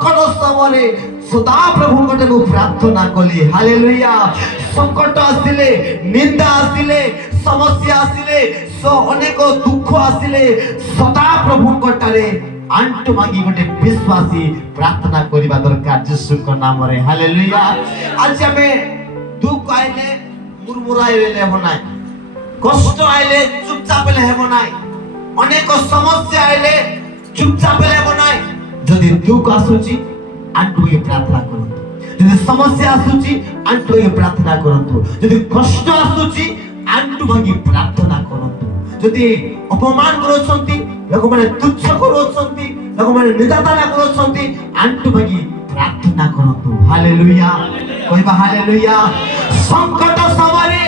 সংকট সময়ে সদা প্রভুঙ্কটে মু প্রার্থনা কলি। হালেলুয়া। সংকট আসিলে, নিন্দা আসিলে, সমস্যা আসিলে, অনেক দুঃখ আসিলে সদা প্রভুঙ্কটারে আন্টু মাগি গোটে বিশ্বাসী প্রার্থনা করিবা দরকার যিশুଙ୍କ নামରେ। হালেলুয়া। আজ আমি দুঃখ আইলে মুরমুরাই রইলে হব নাই, কষ্ট আইলে চুপচাপ হলে হব নাই, অনেক সমস্যা আইলে চুপচাপ হলে হব নাই। যদি দুঃখ আসুচি আন্টু মাগি প্রার্থনা করন্তু, যদি সমস্যা আসুচি আন্টু মাগি প্রার্থনা করন্তু, যদি কষ্ট আসুচি আন্টু মাগি প্রার্থনা করন্তু। যদি অপমান করছন্তি, ଲୋକମାନେ ତୁଚ୍ଛ କରୁଛନ୍ତି, ଲୋକମାନେ ନିଦାଦାନା କରୁଛନ୍ତି, ଆଣ୍ଠୁ ଭାଙ୍ଗି ପ୍ରାର୍ଥନା କରନ୍ତୁ। ହାଲେଲୁୟା। କହିବା ହାଲେଲୁୟା। ସଂକଟ ସମୟରେ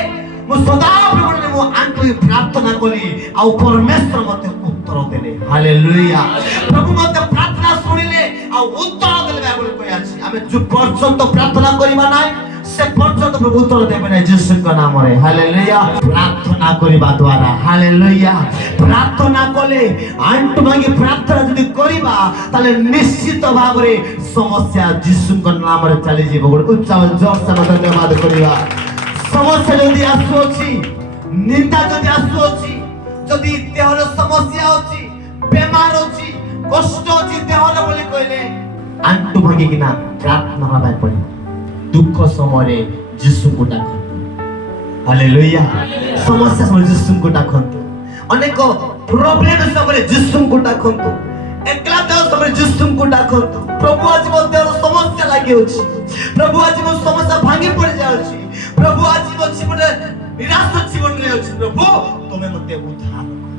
ମୁଁ ସଦାବେଳେ ମୁଁ ଆଣ୍ଠୁ ପ୍ରାର୍ଥନା କଲି ଆଉ ପରମେଶ୍ୱର ମୋତେ ଉତ୍ତର ଦେଲେ। ହାଲେଲୁୟା। ପ୍ରଭୁ ମୋତେ ପ୍ରାର୍ଥନା ଶୁଣିଲେ ଆଉ ଉତ୍ତର ଦେଲେ ବୋଲି କହି ଅଛି। ଆମେ ଯୋଉ ପର୍ଯ୍ୟନ୍ତ ପ୍ରାର୍ଥନା କରିବା ନାହିଁ ସେ পর্যন্ত প্রভু উত্তর দেবে না যিশুଙ୍କ নামରେ। হালেলুয়া। প্রার্থনা করিবা দ্বারা, হালেলুয়া, প্রার্থনা কলে আন্টু ভাঙি প্রার্থনা যদি করিবা তাহলে নিশ্চিত ভাবে সমস্যা যিশুଙ୍କ নামରେ চালি ଯିବ। ଗୋଟେ উচ্চ জোরসে ধন্যবাদ করিবা। সমস্যা যদি আসুଅଛି, নিন্দা যদি আসুଅଛି, যদি দেহର সমস্যা ଅଛି, বেমার ଅଛି, কষ্ট ଅଛି দেহର ବୋଲି କହିଲେ আন্টু ভাঙি কিনা প্রার্থনা হবাই পড়িব। দুঃখ সময়ে যিশুଙ୍କୁ ডাকନ୍ତୁ। হালেলুয়া। সমস্যা সময়ে যিশুଙ୍କୁ ডাকନ୍ତୁ। অনেক প্রবলেম সময়ে যিশুଙ୍କୁ ডাকନ୍ତୁ। একলা দেহ সময়ে যিশুଙ୍କୁ ডাকନ୍ତୁ। প্রভু আজ ମୋ ଦେହର ସମସ୍ୟା ଲାଗି ଅଛି, প্রভু আজ ମୋ ସମସ୍ୟା ଭାଙ୍ଗି ପଡି ଯାଉଛି, প্রভু ଆଜି ମୋ ଜୀବନରେ ନିରାଶ ଜୀବନରେ ଅଛି, ପ୍ରଭୁ ତମେ ମୋତେ ଉଦ୍ଧାର କର।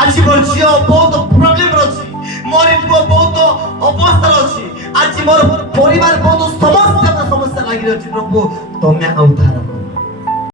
ଆଜି ମୋ ଝିଅ ବହୁତ ପ୍ରୋବ୍ଲେମ ଅଛି, ମୋର ପୁଅ ବହୁତ ଅବସ୍ଥାରେ ଅଛି, ଆଜି ମୋର ପରିବାର ବହୁତ ସମସ୍ୟା ଲାଗି ଅଛି, ପ୍ରଭୁ ତମେ ଉଦ୍ଧାର କର।